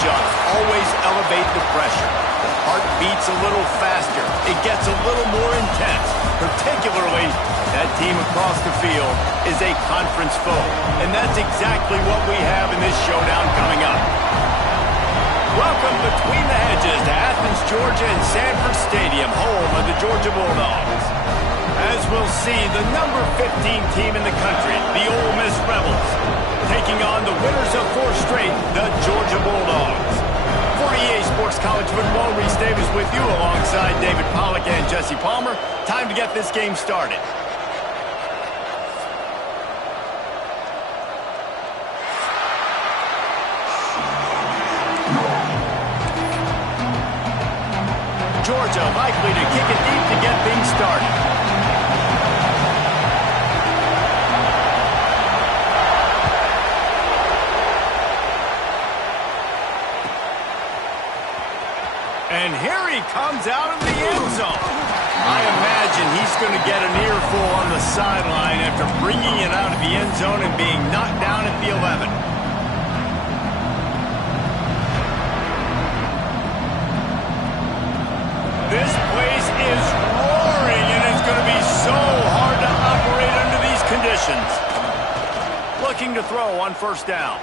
adjust, always elevate the pressure. The heart beats a little faster. It gets a little more intense. Particularly, that team across the field is a conference foe. And that's exactly what we have in this showdown coming up. Welcome between the hedges to Athens, Georgia and Sanford Stadium, home of the Georgia Bulldogs. As we'll see, the number 15 team in the country, the Ole Miss Rebels, taking on the winners of 4 straight, the Georgia Bulldogs. For EA Sports College Football, Reese Davis with you alongside David Pollack and Jesse Palmer. Time to get this game started. Georgia likely to kick it deep to get things started. And here he comes out of the end zone. I imagine he's going to get an earful on the sideline after bringing it out of the end zone and being knocked down at the 11. This place is roaring, and it's going to be so hard to operate under these conditions. Looking to throw on first down.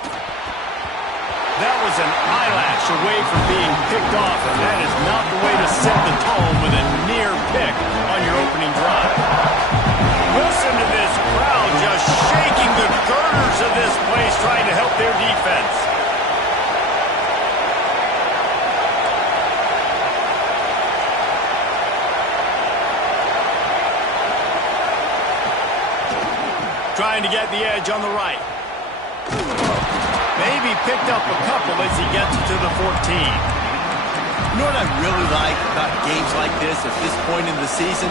That was an eyelash away from being picked off, and that is not the way to set the tone with a near pick on your opening drive. Listen to this crowd just shaking the girders of this place, trying to help their defense. Trying to get the edge on the right. Maybe picked up a couple as he gets to the 14. You know what I really like about games like this at this point in the season?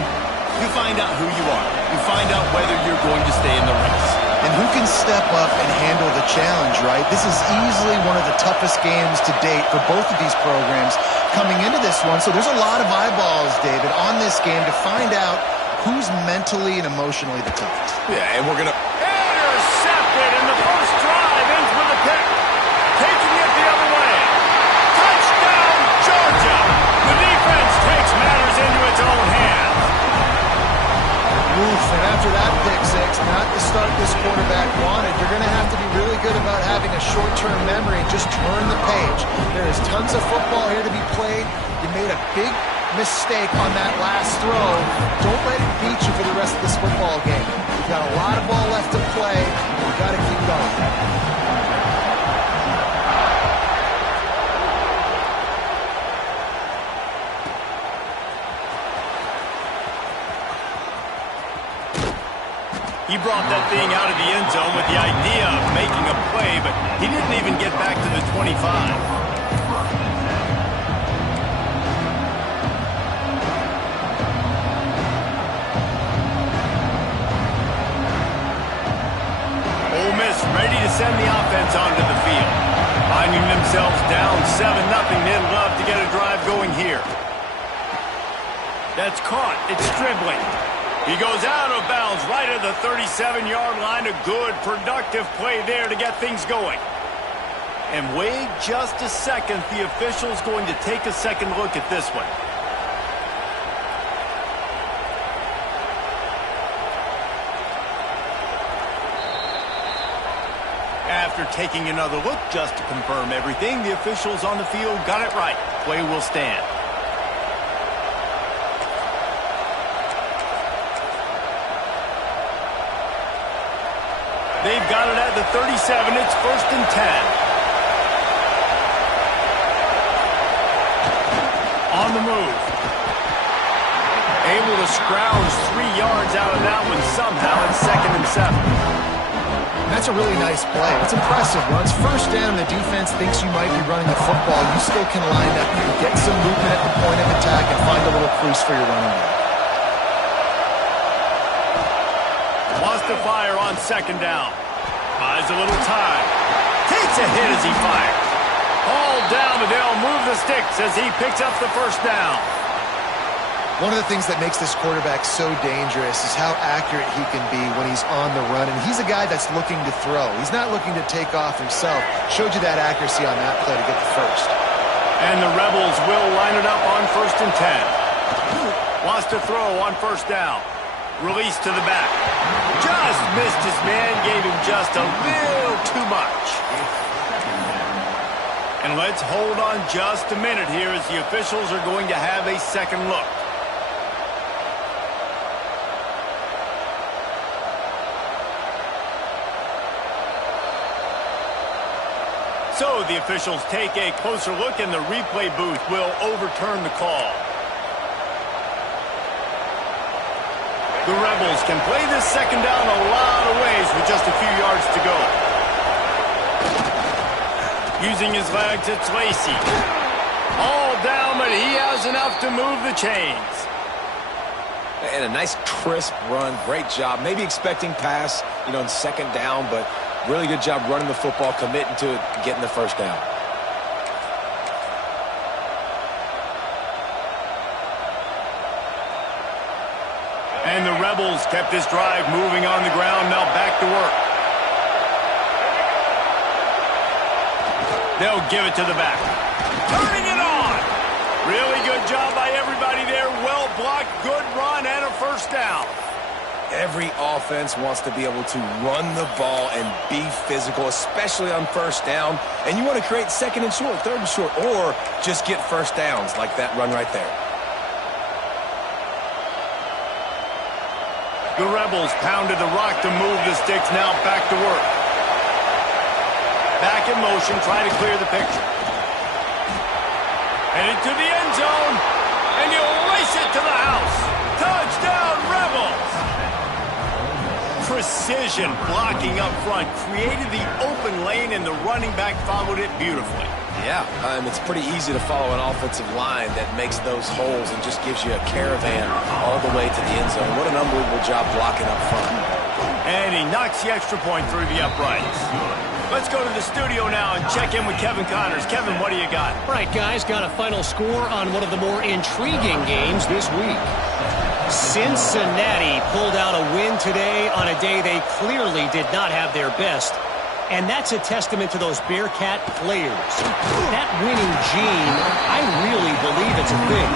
You find out who you are. You find out whether you're going to stay in the race. And who can step up and handle the challenge, right? This is easily one of the toughest games to date for both of these programs coming into this one. So there's a lot of eyeballs, David, on this game to find out who's mentally and emotionally the toughest. Yeah, and we're going to... Intercepted, and the first drive ends with a pick. Taking it the other way. Touchdown, Georgia! The defense takes matters into its own hands. Oof, and after that pick six, not the start this quarterback wanted. You're going to have to be really good about having a short-term memory and just turn the page. There is tons of football here to be played. You made a big mistake on that last throw. Don't let it beat you for the rest of this football game. You've got a lot of ball left to play. You've got to keep going. He brought that thing out of the end zone with the idea of making a play, but he didn't even get back to the 25. Ole Miss ready to send the offense onto the field. Finding themselves down 7-0, they'd love to get a drive going here. That's caught. It's dribbling. He goes out of bounds right at the 37-yard line. A good, productive play there to get things going. And wait just a second. The official's going to take a second look at this one. After taking another look just to confirm everything, the officials on the field got it right. Play will stand. They've got it at the 37. It's 1st and 10. On the move. Able to scrounge 3 yards out of that one somehow. It's 2nd and 7. That's a really nice play. It's impressive. Once first down, the defense thinks you might be running the football. You still can line up and get some movement at the point of attack and find a little crease for your running back. Wants to fire on 2nd down. Buys a little time. Takes a hit as he fires. All down, but they'll move the sticks as he picks up the 1st down. One of the things that makes this quarterback so dangerous is how accurate he can be when he's on the run. And he's a guy that's looking to throw. He's not looking to take off himself. Showed you that accuracy on that play to get the first. And the Rebels will line it up on 1st and 10. Wants to throw on 1st down. Release to the back. Just missed his man. Gave him just a little too much. And let's hold on just a minute here as the officials are going to have a second look. So the officials take a closer look, and the replay booth will overturn the call. The Rebels can play this second down a lot of ways with just a few yards to go. Using his legs, it's Lacy. All down, but he has enough to move the chains. And a nice crisp run. Great job. Maybe expecting pass, in 2nd down, but really good job running the football, committing to it, getting the 1st down. And the Rebels kept this drive moving on the ground. Now back to work. They'll give it to the back. Turning it on. Really good job by everybody there. Well blocked, good run, and a 1st down. Every offense wants to be able to run the ball and be physical, especially on 1st down. And you want to create 2nd and short, 3rd and short, or just get 1st downs like that run right there. The Rebels pounded the rock to move the sticks. Now back to work. Back in motion, try to clear the picture. Headed to the end zone, and you'll lace it to the house. Touchdown, Rebels! Precision blocking up front created the open lane, and the running back followed it beautifully. Yeah, it's pretty easy to follow an offensive line that makes those holes and just gives you a caravan all the way to the end zone. What an unbelievable job blocking up front. And he knocks the extra point through the uprights. Let's go to the studio now and check in with Kevin Connors. Kevin, what do you got? All right, guys, got a final score on one of the more intriguing games this week. Cincinnati pulled out a win today on a day they clearly did not have their best. And that's a testament to those Bearcat players. That winning gene, I really believe it's a thing.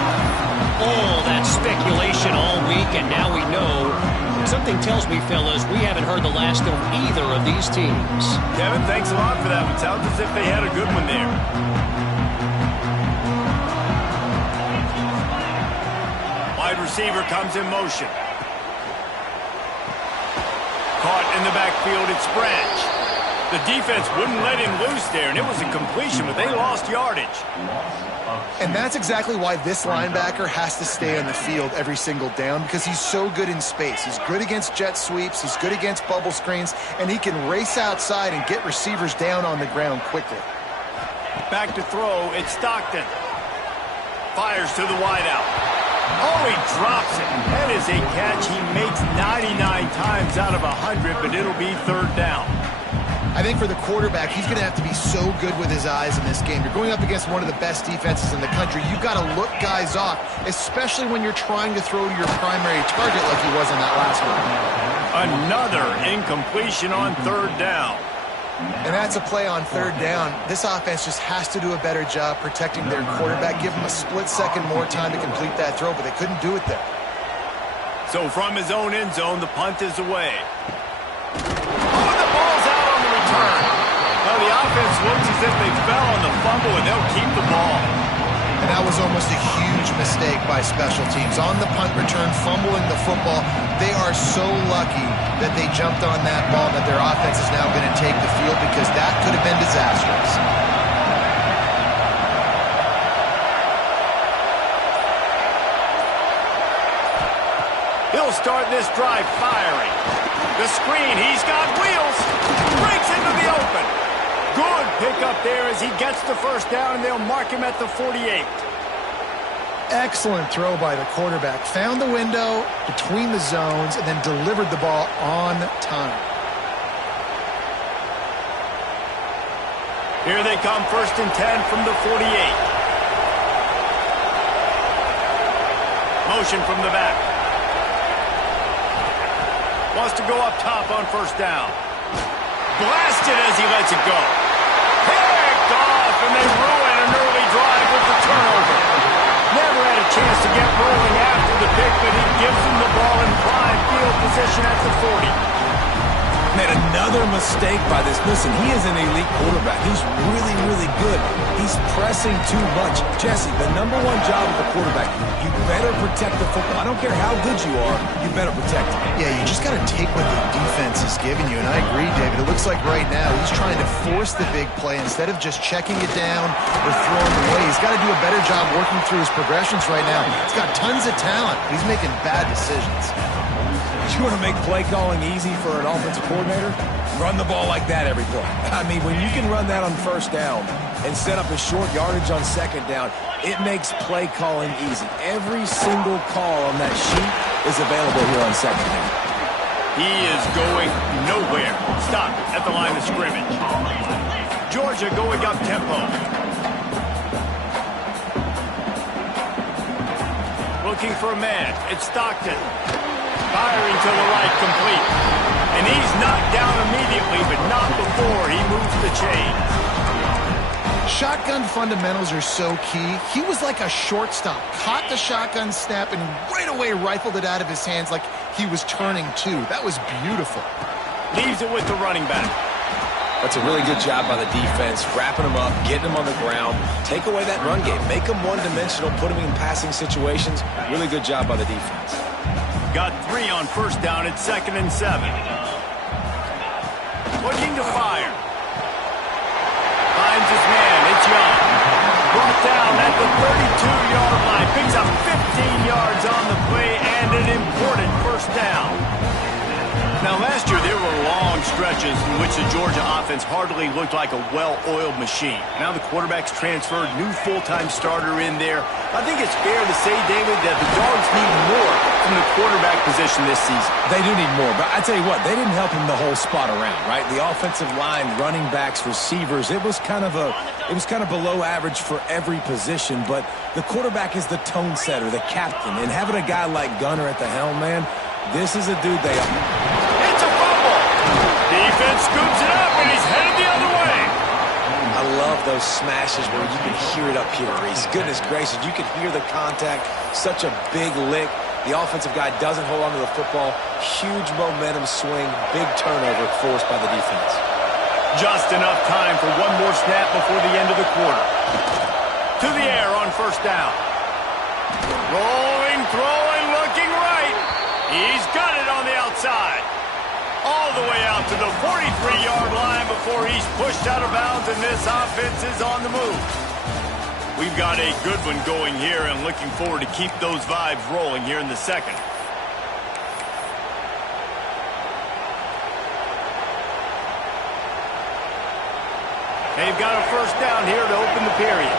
All that speculation all week, and now we know. Something tells me, fellas, we haven't heard the last of either of these teams. Kevin, thanks a lot for that. It sounds as if they had a good one there. Wide receiver comes in motion. Caught in the backfield, it's Branch. The defense wouldn't let him loose there, and it was a completion, but they lost yardage. And that's exactly why this linebacker has to stay on the field every single down, because he's so good in space. He's good against jet sweeps, he's good against bubble screens, and he can race outside and get receivers down on the ground quickly. Back to throw, it's Stockton. Fires to the wideout. Oh, he drops it. That is a catch he makes 99 times out of 100, but it'll be 3rd down. I think for the quarterback, he's going to have to be so good with his eyes in this game. You're going up against one of the best defenses in the country. You've got to look guys off, especially when you're trying to throw to your primary target like he was in that last one. Another incompletion on 3rd down. And that's a play on 3rd down. This offense just has to do a better job protecting their quarterback. Give him a split second more time to complete that throw, but they couldn't do it there. So from his own end zone, the punt is away. Oh, the ball's out on the return. Now the offense looks as if they fell on the fumble, and they'll keep the ball. And that was almost a huge mistake by special teams. On the punt return, fumbling the football, they are so lucky that they jumped on that ball, that their offense is now going to take the field, because that could have been disastrous. He'll start this drive firing. The screen, he's got wheels. Breaks into the open. Good pickup there as he gets the 1st down, and they'll mark him at the 48. Excellent throw by the quarterback. Found the window between the zones and then delivered the ball on time. Here they come, 1st and 10 from the 48. Motion from the back. Wants to go up top on first down. Blasted as he lets it go. Picked off, and they ruin an early drive with the turnover. Never had a chance to get rolling after the pick, but he gives them the ball in prime field position at the 40. Made another mistake by this. Listen, he is an elite quarterback. He's really, really good. He's pressing too much. Jesse, the #1 job of a quarterback, you better protect the football. I don't care how good you are, you better protect it. Yeah, you just got to take what the defense is giving you, and I agree, David. It looks like right now he's trying to force the big play instead of just checking it down or throwing it away. He's got to do a better job working through his progressions right now. He's got tons of talent. He's making bad decisions. You want to make play calling easy for an offensive coordinator? Run the ball like that every play. I mean, when you can run that on first down and set up a short yardage on second down, it makes play calling easy. Every single call on that sheet is available here on second down. He is going nowhere. Stop at the line of scrimmage. Georgia going up tempo. Looking for a man. It's Stockton. Firing to the right, complete. And he's knocked down immediately, but not before he moves the chain. Shotgun fundamentals are so key. He was like a shortstop. Caught the shotgun snap and right away rifled it out of his hands like he was turning too. That was beautiful. Leaves it with the running back. That's a really good job by the defense, wrapping them up, getting them on the ground, take away that run game, make them one-dimensional, put them in passing situations. Really good job by the defense. Got 3 on first down at 2nd and 7. Looking to fire. Finds his man. It's Young. Brought down at the 32-yard line. Picks up 15 yards on the play and an important first down. Now, last year there were long stretches in which the Georgia offense hardly looked like a well-oiled machine. Now the quarterback's transferred, new full-time starter in there. I think it's fair to say, David, that the Dogs need more from the quarterback position this season. They do need more, but I tell you what, they didn't help him the whole spot around, right? The offensive line, running backs, receivers, it was kind of below average for every position, but the quarterback is the tone setter, the captain, and having a guy like Gunner at the helm, man, this is a dude they... It's a fumble. Defense scoops it up, and he's headed the other way. I love those smashes where you can hear it up here, Reese. Goodness gracious, you can hear the contact. Such a big lick. The offensive guy doesn't hold on to the football. Huge momentum swing. Big turnover forced by the defense. Just enough time for one more snap before the end of the quarter. To the air on first down. Rolling, throwing, looking right. He's got it on the outside. All the way out to the 43-yard line before he's pushed out of bounds, and this offense is on the move. We've got a good one going here, and looking forward to keep those vibes rolling here in the second. They've got a first down here to open the period.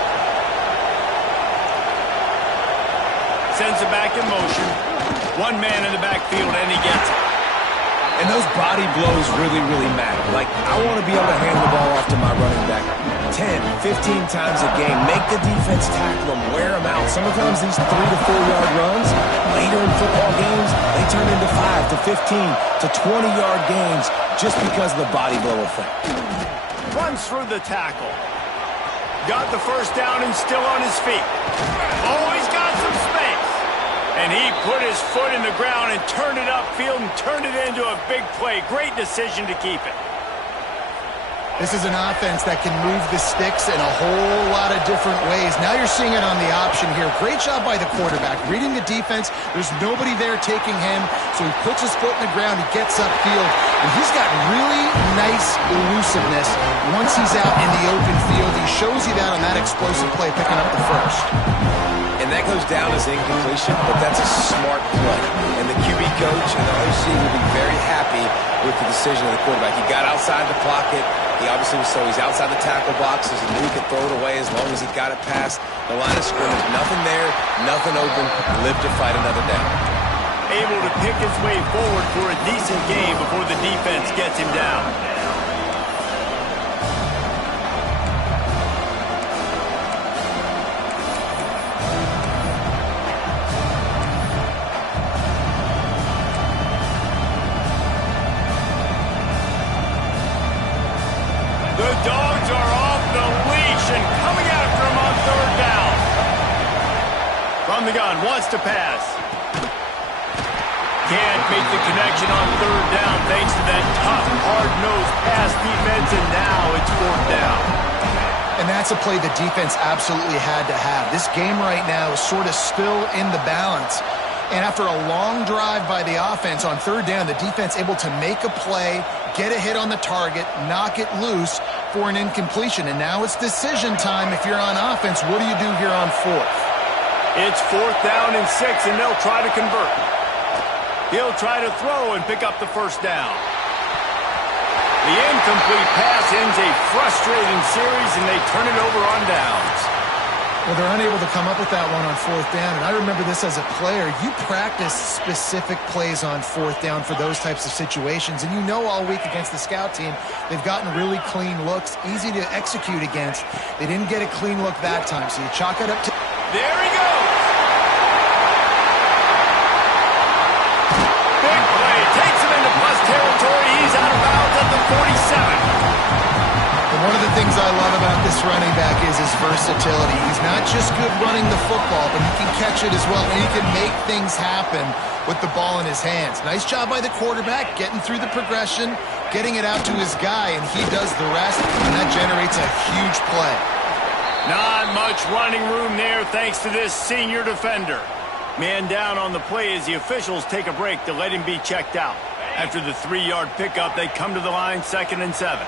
Sends it back in motion. One man in the backfield, and he gets it. And those body blows really, really matter. Like, I want to be able to hand the ball off to my running back 10, 15 times a game. Make the defense tackle them, wear them out. Sometimes these 3 to 4 yard runs, later in football games, they turn into 5 to 15 to 20-yard games just because of the body blow effect. Runs through the tackle. Got the first down and still on his feet. Oh, he's got some space. And he put his foot in the ground and turned it upfield and turned it into a big play. Great decision to keep it. This is an offense that can move the sticks in a whole lot of different ways. Now you're seeing it on the option here. Great job by the quarterback. Reading the defense, there's nobody there taking him, so he puts his foot in the ground, he gets upfield, and he's got really nice elusiveness once he's out in the open field. He shows you that on that explosive play, picking up the first. And that goes down as incompletion, but that's a smart play. And the QB coach and the OC will be very happy with the decision of the quarterback. He got outside the pocket. He obviously was so he's outside the tackle box, so he knew he could throw it away as long as he got it past the line of scrimmage. Nothing there, nothing open. Live to fight another down. Able to pick his way forward for a decent game before the defense gets him down. The Dogs are off the leash and coming after him on third down. From the gun, wants to pass. Can't make the connection on third down thanks to that tough, hard-nosed pass defense, and now it's fourth down. And that's a play the defense absolutely had to have. This game right now is sort of still in the balance. And after a long drive by the offense on third down, the defense able to make a play, get a hit on the target, knock it loose for an incompletion. And now it's decision time if you're on offense. What do you do here on fourth? It's fourth down and 6, and they'll try to convert. He'll try to throw and pick up the first down. The incomplete pass ends a frustrating series, and they turn it over on downs. Well, they're unable to come up with that one on fourth down, and I remember this as a player. You practice specific plays on fourth down for those types of situations, and you know all week against the scout team, they've gotten really clean looks, easy to execute against. They didn't get a clean look that time, so you chalk it up to... There he goes! Big play, takes him into plus territory. He's out of bounds at the 47. And one of the things I love about this running back is his versatility. He's not just good running the football, but he can catch it as well, and he can make things happen with the ball in his hands. Nice job by the quarterback, getting through the progression, getting it out to his guy, and he does the rest, and that generates a huge play. Not much running room there thanks to this senior defender. Man down on the play as the officials take a break to let him be checked out. After the 3-yard pickup, they come to the line, 2nd and 7.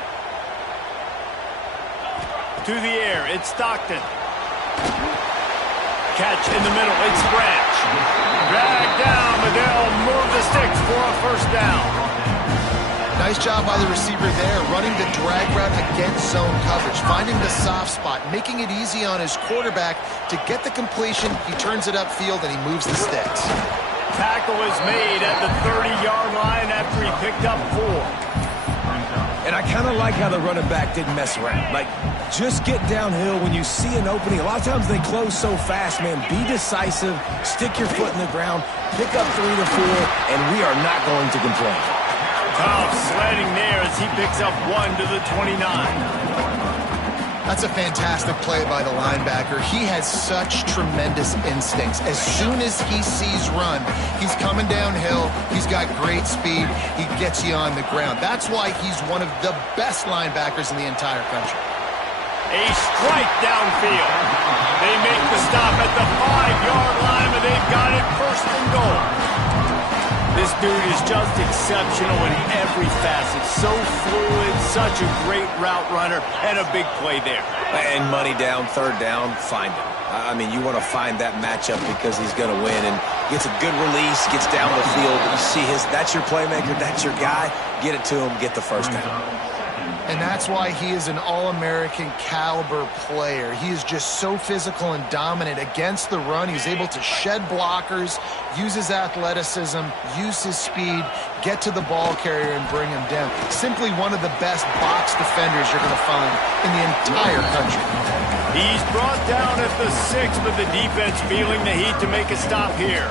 To the air, it's Stockton. Catch in the middle, it's Branch. Dragged down, but they'll move the sticks for a first down. Nice job by the receiver there, running the drag route against zone coverage, finding the soft spot, making it easy on his quarterback to get the completion. He turns it upfield, and he moves the sticks. Tackle is made at the 30-yard line after he picked up 4. And I kind of like how the running back didn't mess around. Like, just get downhill when you see an opening. A lot of times they close so fast, man. Be decisive, stick your foot in the ground, pick up 3 to 4, and we are not going to complain. Tough sledding there as he picks up 1 to the 29. That's a fantastic play by the linebacker. He has such tremendous instincts. As soon as he sees run, he's coming downhill. He's got great speed. He gets you on the ground. That's why he's one of the best linebackers in the entire country. A strike downfield. They make the stop at the 5-yard line, but they've got it 1st and goal. This dude is just exceptional in every facet. So fluid, such a great route runner, and a big play there. And money down, 3rd down, find him. I mean, you want to find that matchup because he's going to win, and gets a good release, gets down the field. You see that's your playmaker, that's your guy. Get it to him, get the first down. And that's why he is an All-American caliber player. He is just so physical and dominant against the run. He's able to shed blockers, use his athleticism, use his speed, get to the ball carrier and bring him down. Simply one of the best box defenders you're going to find in the entire country. He's brought down at the 6, but the defense feeling the heat to make a stop here.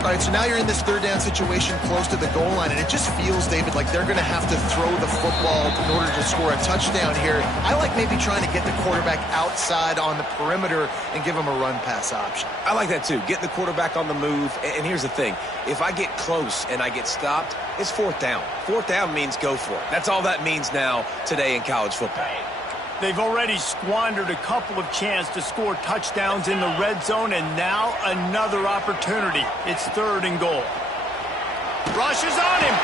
All right, so now you're in this 3rd down situation close to the goal line, and it just feels, David, like they're going to have to throw the football in order to score a touchdown here. I like maybe trying to get the quarterback outside on the perimeter and give him a run-pass option. I like that, too. Get the quarterback on the move. And here's the thing. If I get close and I get stopped, it's 4th down. 4th down means go for it. That's all that means now today in college football. They've already squandered a couple of chances to score touchdowns in the red zone, and now another opportunity. It's 3rd and goal. Rushes on him.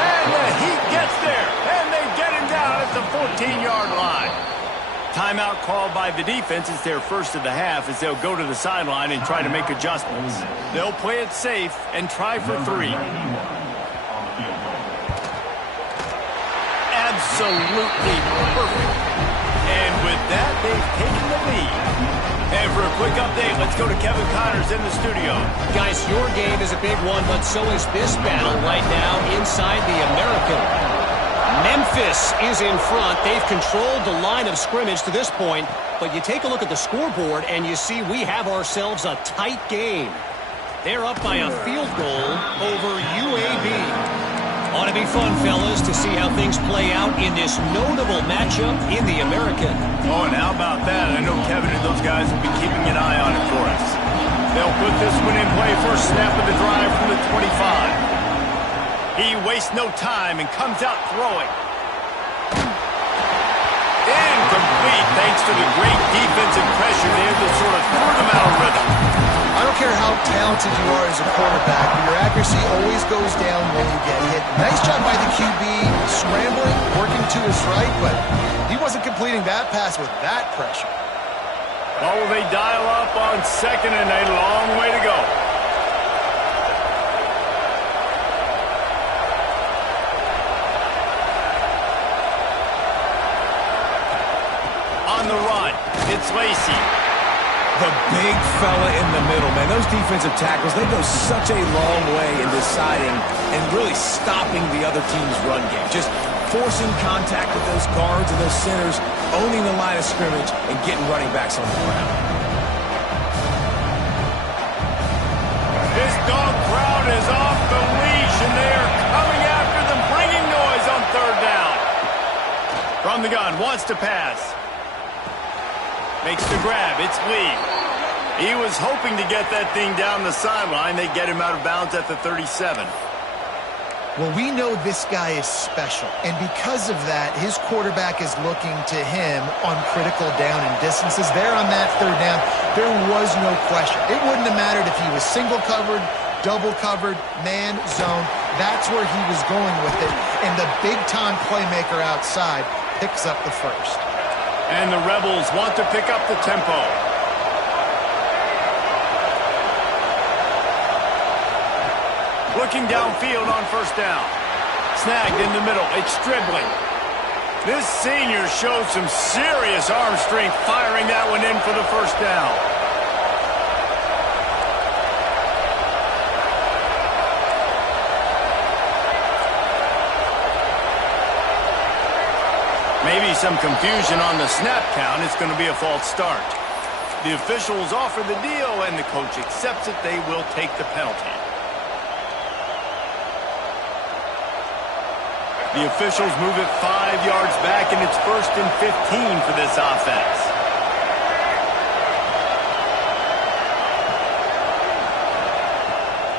And the heat gets there. And they get him down at the 14-yard line. Timeout called by the defense. It's their first of the half as they'll go to the sideline and try to make adjustments. They'll play it safe and try for 3. Absolutely perfect. And with that, they've taken the lead. And for a quick update, let's go to Kevin Connors in the studio. Guys, your game is a big one, but so is this battle right now inside the American. Memphis is in front. They've controlled the line of scrimmage to this point, but you take a look at the scoreboard and you see we have ourselves a tight game. They're up by a field goal over UAB. Ought to be fun, fellas, to see how things play out in this notable matchup in the American. Oh, and how about that? I know Kevin and those guys will be keeping an eye on it for us. They'll put this one in play. First snap of the drive from the 25. He wastes no time and comes out throwing. Incomplete, thanks to the great defensive pressure there that sort of threw them out of rhythm. I don't care how talented you are as a quarterback, but your accuracy always goes down when you get hit. Nice job by the QB, scrambling, working to his right, but he wasn't completing that pass with that pressure. Oh, will they dial up on second and a long way to go? On the run, it's Lacy. The big fella in the middle, man. Those defensive tackles, they go such a long way in deciding and really stopping the other team's run game. Just forcing contact with those guards and those centers, owning the line of scrimmage, and getting running backs on the ground. This dog crowd is off the leash, and they are coming after them, bringing noise on third down. From the gun, wants to pass. Makes the grab. It's Lee. He was hoping to get that thing down the sideline. They get him out of bounds at the 37. Well, we know this guy is special, and because of that, his quarterback is looking to him on critical down and distances. There on that third down, there was no question. It wouldn't have mattered if he was single covered, double covered, man, zone. That's where he was going with it, and the big-time playmaker outside picks up the first. And the Rebels want to pick up the tempo. Looking downfield on first down. Snagged in the middle. It's Stribling. This senior showed some serious arm strength firing that one in for the first down. Maybe some confusion on the snap count. It's going to be a false start. The officials offer the deal, and the coach accepts it. They will take the penalty. The officials move it 5 yards back, and it's 1st and 15 for this offense.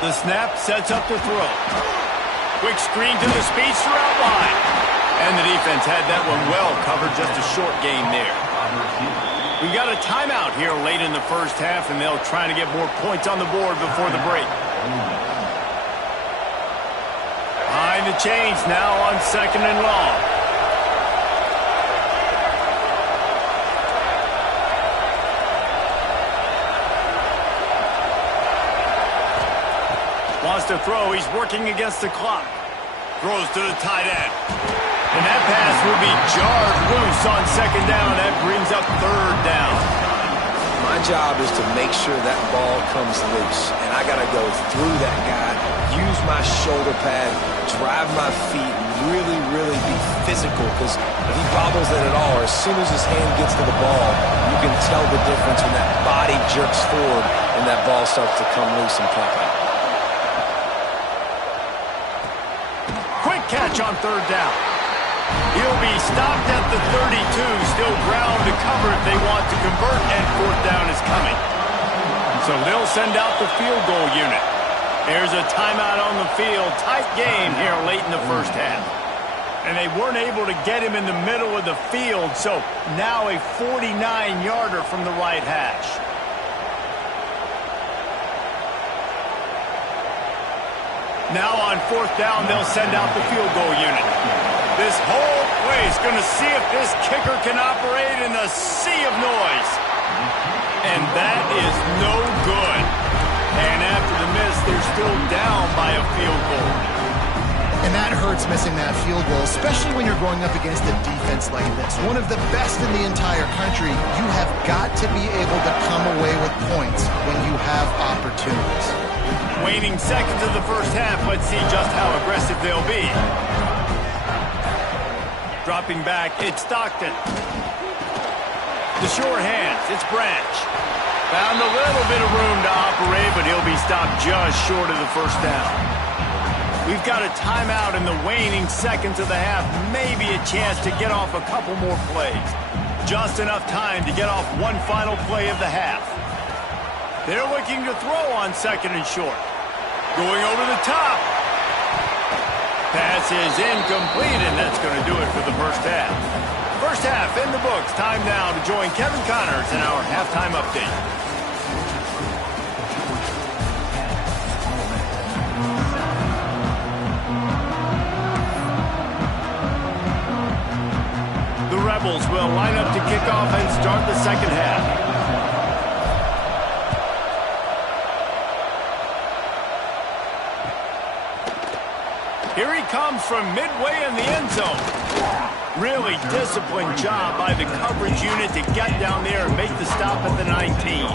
The snap sets up the throw. Quick screen to the speedster out wide. And the defense had that one well covered, just a short gain there. We got a timeout here late in the first half, and they'll try to get more points on the board before the break. Behind the chains now on second and long. Wants to throw. He's working against the clock. Throws to the tight end. And that pass will be jarred loose on second down. That brings up third down. My job is to make sure that ball comes loose. And I got to go through that guy, use my shoulder pad, drive my feet, and really, really be physical. Because if he bobbles it at all, or as soon as his hand gets to the ball, you can tell the difference when that body jerks forward and that ball starts to come loose and pop out. Quick catch on third down. He'll be stopped at the 32. Still ground to cover if they want to convert, and fourth down is coming. So they'll send out the field goal unit. There's a timeout on the field. Tight game here late in the first half. And they weren't able to get him in the middle of the field, so now a 49-yarder from the right hash. Now on fourth down, they'll send out the field goal unit. This whole place going to see if this kicker can operate in a sea of noise. And that is no good. And after the miss, they're still down by a field goal. And that hurts, missing that field goal, especially when you're going up against a defense like this. One of the best in the entire country. You have got to be able to come away with points when you have opportunities. Waning seconds of the first half. Let's see just how aggressive they'll be. Dropping back, it's Stockton. The sure hands, it's Branch. Found a little bit of room to operate, but he'll be stopped just short of the first down. We've got a timeout in the waning seconds of the half. Maybe a chance to get off a couple more plays. Just enough time to get off one final play of the half. They're looking to throw on second and short. Going over the top. Pass is incomplete, and that's going to do it for the first half. First half in the books. Time now to join Kevin Connors in our halftime update. The Rebels will line up to kick off and start the second half. Here he comes from midway in the end zone. Really disciplined job by the coverage unit to get down there and make the stop at the 19.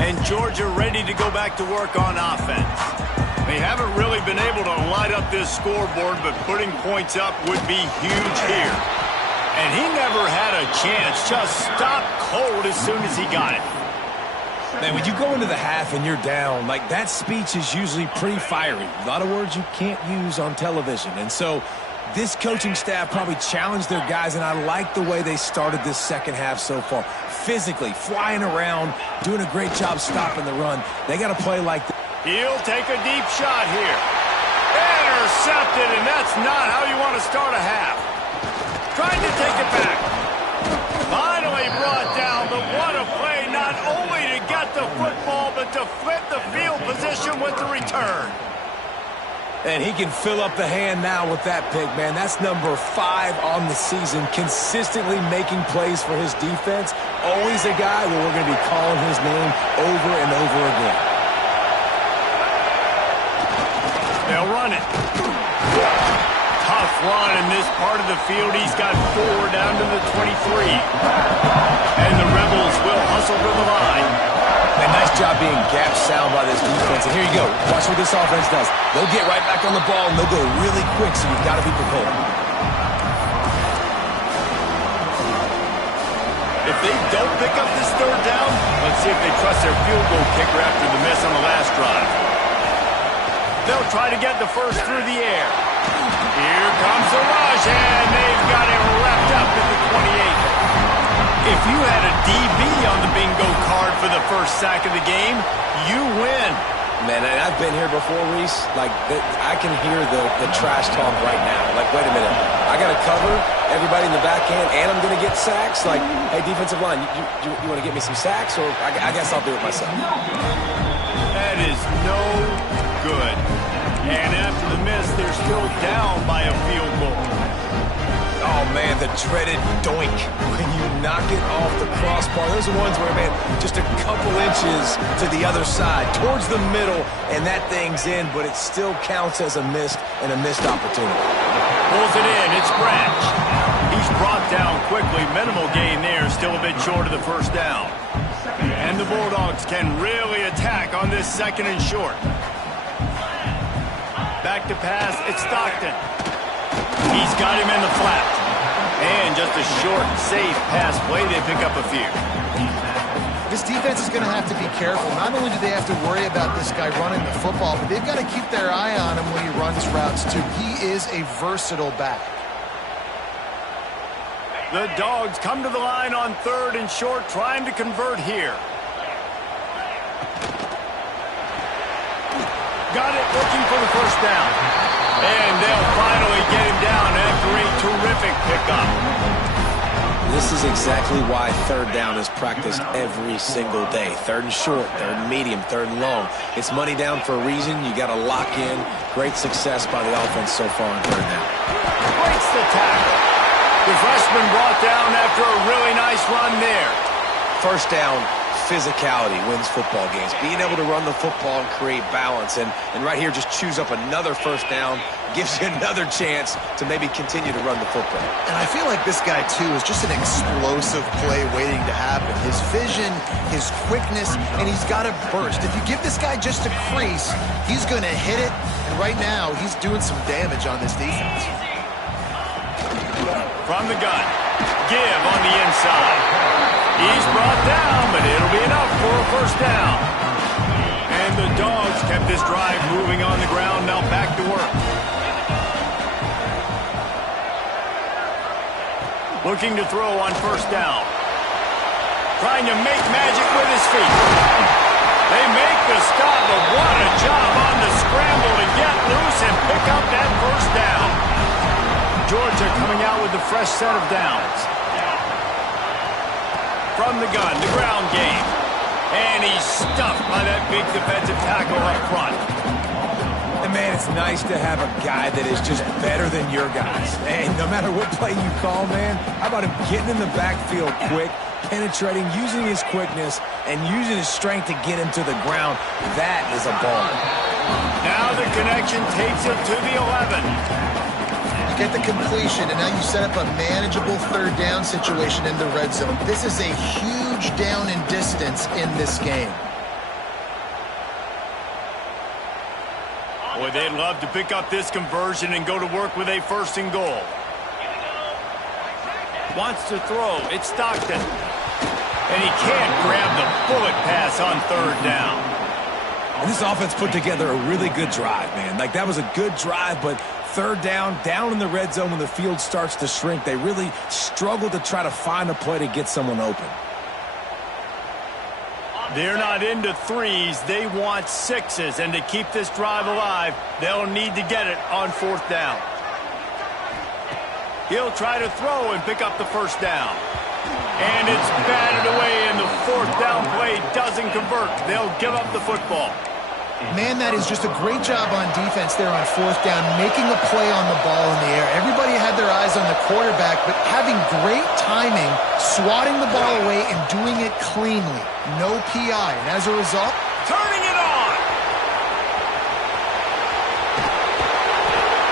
And Georgia ready to go back to work on offense. They haven't really been able to light up this scoreboard, but putting points up would be huge here. And he never had a chance, just stopped cold as soon as he got it. Man, when you go into the half and you're down, like that speech is usually pretty fiery. A lot of words you can't use on television. And so this coaching staff probably challenged their guys, and I like the way they started this second half so far. Physically, flying around, doing a great job stopping the run. They got to play like that. He'll take a deep shot here. Intercepted, and that's not how you want to start a half. Trying to take it back. Finally brought down, but what a play, not only to get the football, but to flip the field position with the return. And he can fill up the hand now with that pick, man. That's number 5 on the season, consistently making plays for his defense. Always a guy where we're going to be calling his name over and over again. They'll run it. Tough run in this part of the field. He's got 4 down to the 23. And the Rebels will hustle to the line. Man, nice job being gap sound by this defense. And here you go. Watch what this offense does. They'll get right back on the ball, and they'll go really quick, so you've got to be prepared. If they don't pick up this third down, let's see if they trust their field goal kicker after the miss on the last drive. They'll try to get the first through the air. Here comes the rush, and they've got it wrapped up at the 28. If you had a DB on the bingo card for the first sack of the game, you win. Man, and I've been here before, Reese. Like, I can hear the trash talk right now. Like, wait a minute. I got to cover everybody in the back end, and I'm going to get sacks. Like, hey, defensive line, you want to get me some sacks? Or I guess I'll do it myself. That is no good. And after the miss, they're still down by a field goal. Oh, man, the dreaded doink when you knock it off the crossbar. Those are ones where, man, just a couple inches to the other side, towards the middle, and that thing's in, but it still counts as a missed opportunity. Pulls it in. It's Branch. He's brought down quickly. Minimal gain there. Still a bit short of the first down. And the Bulldogs can really attack on this second and short. Back to pass. It's Stockton. He's got him in the flat. And just a short, safe pass play. They pick up a few. This defense is going to have to be careful. Not only do they have to worry about this guy running the football, but they've got to keep their eye on him when he runs routes, too. He is a versatile back. The Dogs come to the line on third and short, trying to convert here. Got it, looking for the first down. And they'll finally get him down after a terrific pickup. This is exactly why third down is practiced every single day. Third and short, third and medium, third and long. It's money down for a reason. You got to lock in. Great success by the offense so far on third down. Breaks the tackle. The freshman brought down after a really nice run there. First down, physicality wins football games. Being able to run the football and create balance. And right here, just choose up another first down. Gives you another chance to maybe continue to run the football. And I feel like this guy, too, is just an explosive play waiting to happen. His vision, his quickness, and he's got to burst. If you give this guy just a crease, he's going to hit it. And right now, he's doing some damage on this defense. From the gun. give on the inside. He's brought down, but it'll be enough for a first down. And the Dogs kept this drive moving on the ground. Now back to work. Looking to throw on first down. Trying to make magic with his feet. They make the stop, but what a job on the scramble to get loose and pick up that first down. Georgia coming out with a fresh set of downs. From the gun, the ground game. And he's stuffed by that big defensive tackle up front. And man, it's nice to have a guy that is just better than your guys. And no matter what play you call, man, how about him getting in the backfield quick, penetrating, using his quickness, and using his strength to get him to the ground. That is a ball. Now the connection takes him to the 11. You get the completion, and now you set up a manageable third down situation in the red zone. This is a huge down in distance in this game. Boy, they'd love to pick up this conversion and go to work with a first and goal. Wants to throw. It's Stockton. And he can't grab the bullet pass on third down. And this offense put together a really good drive, man. Like, that was a good drive, but third down in the red zone when the field starts to shrink, they really struggle to try to find a play to get someone open. They're not into threes. They want sixes. And to keep this drive alive, they'll need to get it on fourth down. He'll try to throw and pick up the first down. And it's batted away, and the fourth down play doesn't convert. They'll give up the football. Man, that is just a great job on defense there on fourth down, making a play on the ball in the air. Everybody had their eyes on the quarterback, but having great timing, swatting the ball away, and doing it cleanly. No PI, and as a result, turning it on.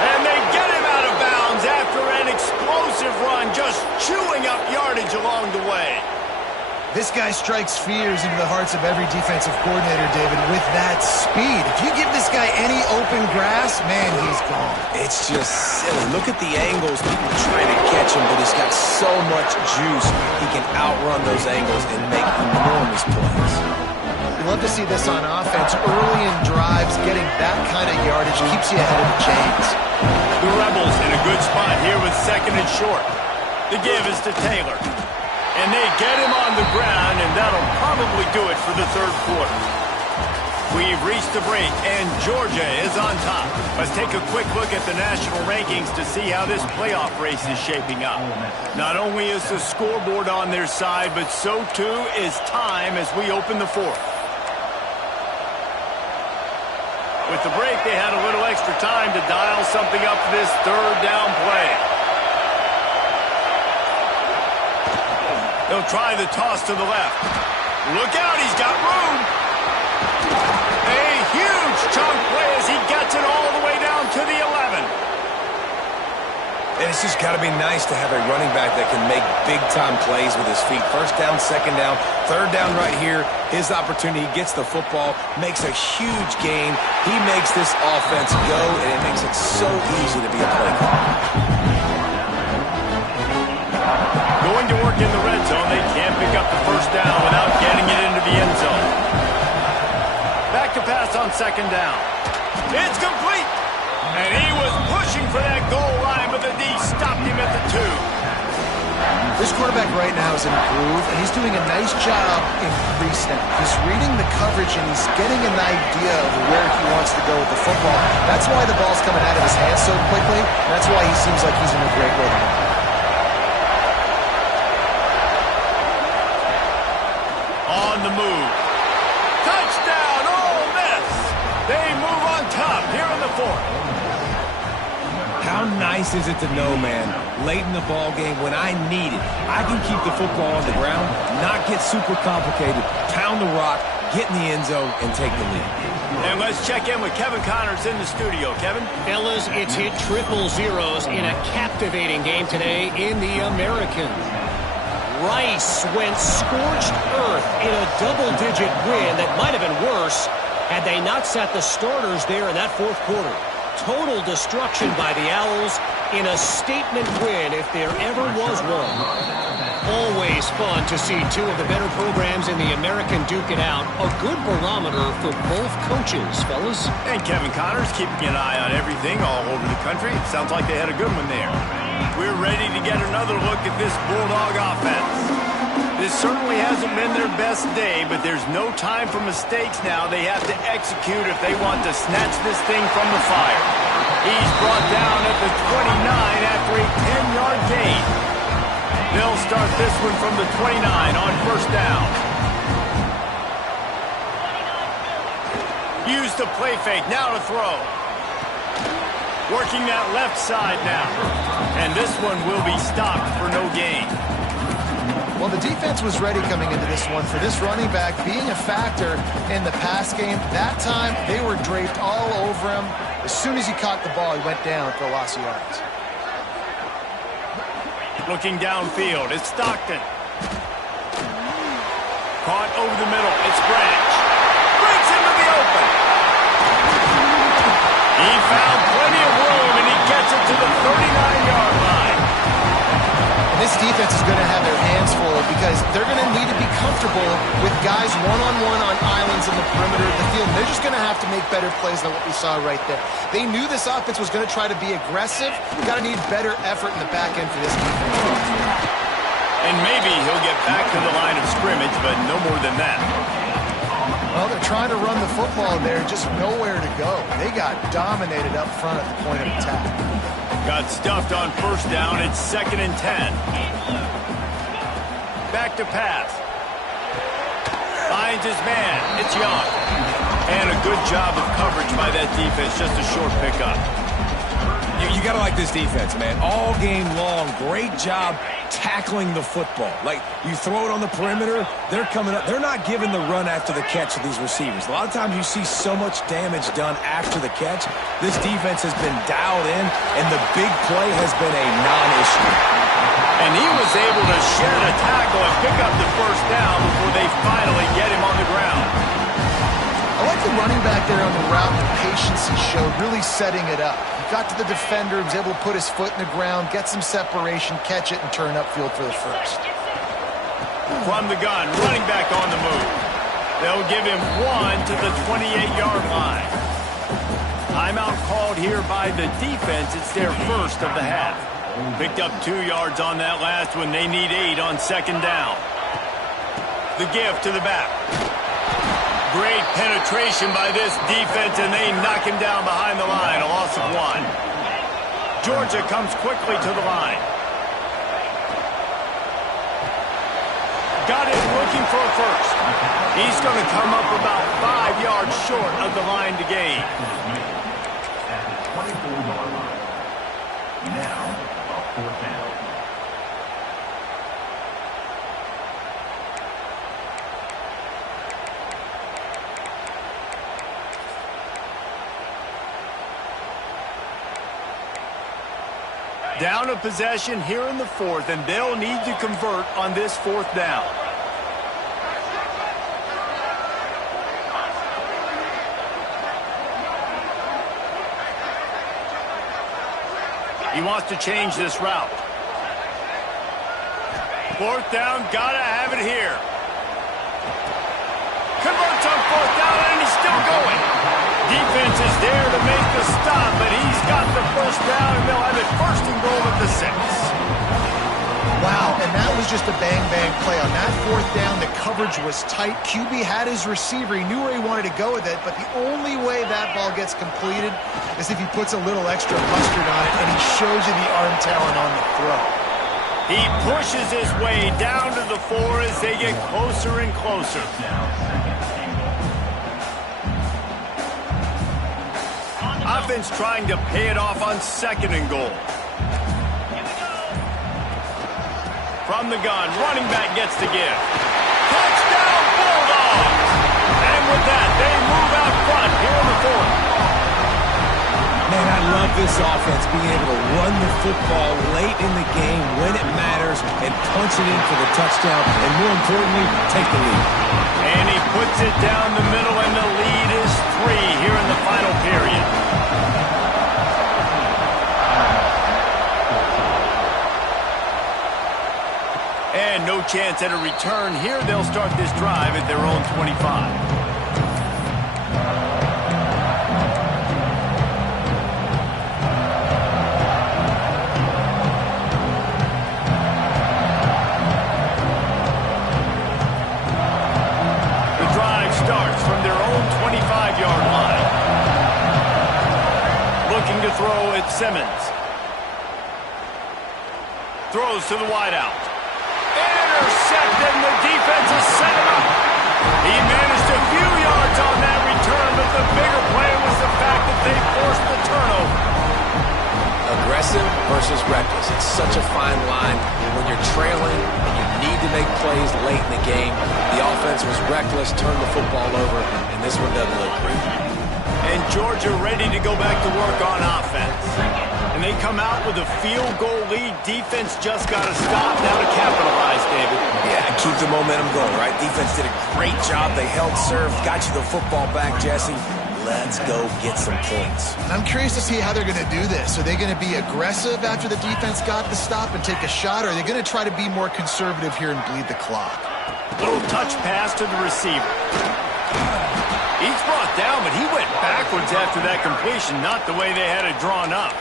And they get him out of bounds after an explosive run, just chewing up yardage along the way. This guy strikes fears into the hearts of every defensive coordinator, David, with that speed. If you give this guy any open grass, man, he's gone. It's just silly. Look at the angles, people trying to catch him, but he's got so much juice. He can outrun those angles and make enormous plays. We love to see this on offense. Early in drives, getting that kind of yardage keeps you ahead of the chains. The Rebels in a good spot here with second and short. The give is to Taylor. And they get him on the ground, and that'll probably do it for the third quarter. We've reached the break, and Georgia is on top. Let's take a quick look at the national rankings to see how this playoff race is shaping up. Not only is the scoreboard on their side, but so too is time as we open the fourth. With the break, they had a little extra time to dial something up for this third down play. They'll try the toss to the left. Look out, he's got room. A huge chunk play as he gets it all the way down to the 11. And it's just got to be nice to have a running back that can make big-time plays with his feet. First down, second down, third down right here. His opportunity, he gets the football, makes a huge gain. He makes this offense go, and it makes it so easy to be a play caller. Going to work in the red zone, they can't pick up the first down without getting it into the end zone. Back to pass on second down. It's complete. And he was pushing for that goal line, but the D stopped him at the 2. This quarterback right now is in a groove, and he's doing a nice job in pre-snap. He's reading the coverage, and he's getting an idea of where he wants to go with the football. That's why the ball's coming out of his hands so quickly. That's why he seems like he's in a great rhythm. On the move. Touchdown, Ole Miss. They move on top here in the fourth. How nice is it to know, man, late in the ball game when I need it, I can keep the football on the ground, not get super complicated, pound the rock, get in the end zone, and take the lead. And let's check in with Kevin Connors in the studio. Kevin? Fellas, it's hit triple zeros in a captivating game today in the American. Rice went scorched earth in a double-digit win that might have been worse had they not sat the starters there in that fourth quarter. total destruction by the Owls in a statement win if there ever was one. Always fun to see two of the better programs in the American duke it out. A good barometer for both coaches, fellas. And Kevin Connors keeping an eye on everything all over the country. Sounds like they had a good one there. We're ready to get another look at this Bulldog offense. This certainly hasn't been their best day, but there's no time for mistakes now. They have to execute if they want to snatch this thing from the fire. He's brought down at the 29 after a 10-yard gain. They'll start this one from the 29 on first down. Use the play fake, now to throw. Working that left side now. And this one will be stopped for no gain. Well, the defense was ready coming into this one for this running back being a factor in the pass game. That time, they were draped all over him. As soon as he caught the ball, he went down for a loss of yards. Looking downfield, it's Stockton. Caught over the middle, it's Branch. Breaks into the open. He found plenty of room, and he gets it to the 39-yard line. And this defense is going to have their hands full because they're going to need to be comfortable with guys one-on-one on islands in the perimeter of the field. And they're just going to have to make better plays than what we saw right there. They knew this offense was going to try to be aggressive. You've got to need better effort in the back end for this defense. And maybe he'll get back to the line of scrimmage, but no more than that. Well, they're trying to run the football there, just nowhere to go. They got dominated up front at the point of attack. Got stuffed on first down. It's 2nd and 10. Back to pass. Finds his man. It's Young. And a good job of coverage by that defense. Just a short pickup. You got to like this defense, man. All game long, great job tackling the football. Like, you throw it on the perimeter, they're coming up. They're not giving the run after the catch to these receivers. A lot of times you see so much damage done after the catch. This defense has been dialed in, and the big play has been a non-issue. And he was able to shed a tackle and pick up the first down before they finally get him on the ground. I like the running back there on the route, the patience he showed, really setting it up. He got to the defender, was able to put his foot in the ground, get some separation, catch it, and turn upfield for the first. From the gun, running back on the move. They'll give him one to the 28-yard line. Timeout called here by the defense. It's their first of the half. Picked up 2 yards on that last one. They need 8 on second down. The give to the back. Great penetration by this defense, and they knock him down behind the line. A loss of 1. Georgia comes quickly to the line. Got it looking for a first. He's going to come up about 5 yards short of the line to gain. Now, fourth down. Down a possession here in the fourth, and they'll need to convert on this fourth down. He wants to change this route. Fourth down, gotta have it here. Converts on fourth down, and he's still going. Defense is there to make the stop, but he's got the first down, and they'll have it first and goal at the 6. Wow, and that was just a bang-bang play. On that fourth down, the coverage was tight. QB had his receiver. He knew where he wanted to go with it, but the only way that ball gets completed is if he puts a little extra mustard on it, and he shows you the arm talent on the throw. He pushes his way down to the 4 as they get closer and closer. Offense trying to pay it off on second and goal. From the gun, running back gets the give. Touchdown, Bulldogs! And with that, they move out front here in the fourth. Man, I love this offense, being able to run the football late in the game when it matters and punch it in for the touchdown, and more importantly, take the lead. And he puts it down the middle, and the lead is 3 here in the final period. chance at a return. Here they'll start this drive at their own 25. To throw at Simmons. Throws to the wideout. Intercepted, and the defense has set him up. He managed a few yards on that return, but the bigger play was the fact that they forced the turnover. Aggressive versus reckless. It's such a fine line when you're trailing and you need to make plays late in the game. The offense was reckless, turned the football over, and this one doesn't look great. And Georgia ready to go back to work on offense. And they come out with a field goal lead. Defense just got to stop now to capitalize, David. Yeah, keep the momentum going, right? Defense did a great job. They held serve, got you the football back, Jesse. Let's go get some points. I'm curious to see how they're going to do this. Are they going to be aggressive after the defense got the stop and take a shot, or are they going to try to be more conservative here and bleed the clock? Little touch pass to the receiver. He's brought down, but he went backwards after that completion, not the way they had it drawn up.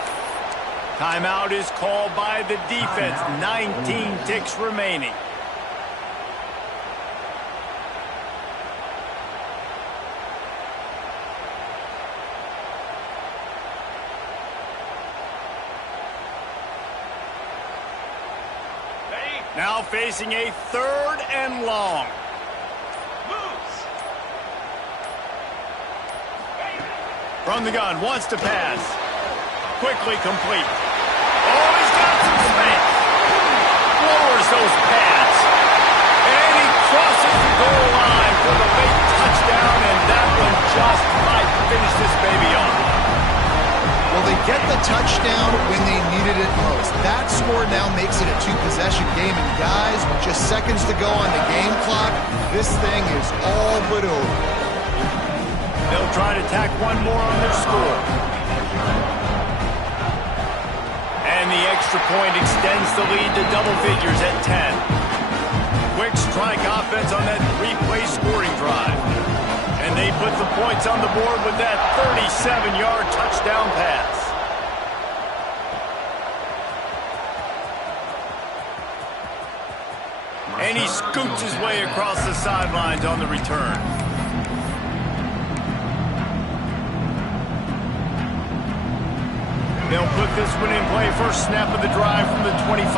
Timeout is called by the defense. 19 ticks remaining. Now facing a 3rd and long. From the gun, wants to pass. Quickly complete. Oh, he's got some space. Lowers those pads. And he crosses the goal line for the late touchdown, and that one just might finish this baby off. Well, they get the touchdown when they needed it most. That score now makes it a 2-possession game, and guys, with just seconds to go on the game clock, this thing is all but over. They'll try to tack one more on their score. And the extra point extends the lead to double figures at 10. Quick strike offense on that 3-play scoring drive. And they put the points on the board with that 37-yard touchdown pass. And he scoots his way across the sidelines on the return. They'll put this one in play. First snap of the drive from the 25.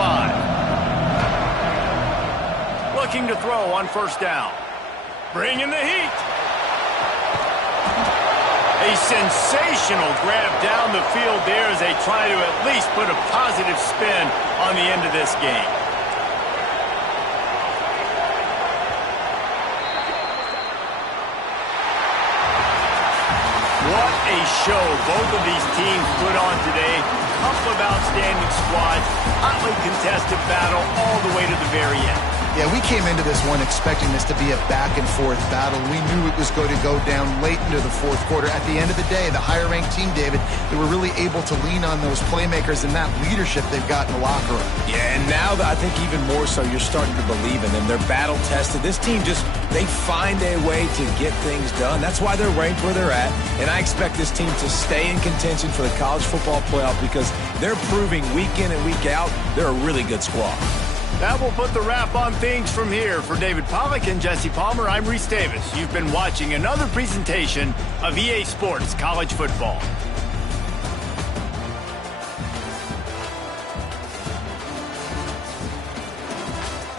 Looking to throw on first down. Bringing the heat. A sensational grab down the field there as they try to at least put a positive spin on the end of this game. What a show both of these teams put on today. Couple of outstanding squads, hotly contested battle all the way to the very end. Yeah, we came into this one expecting this to be a back-and-forth battle. We knew it was going to go down late into the fourth quarter. At the end of the day, the higher-ranked team, David, they were really able to lean on those playmakers and that leadership they've got in the locker room. Yeah, and now I think even more so, you're starting to believe in them. They're battle-tested. This team they find a way to get things done. That's why they're ranked where they're at. And I expect this team to stay in contention for the college football playoff because they're proving week in and week out they're a really good squad. That will put the wrap on things from here. For David Pollack and Jesse Palmer, I'm Reese Davis. You've been watching another presentation of EA Sports College Football.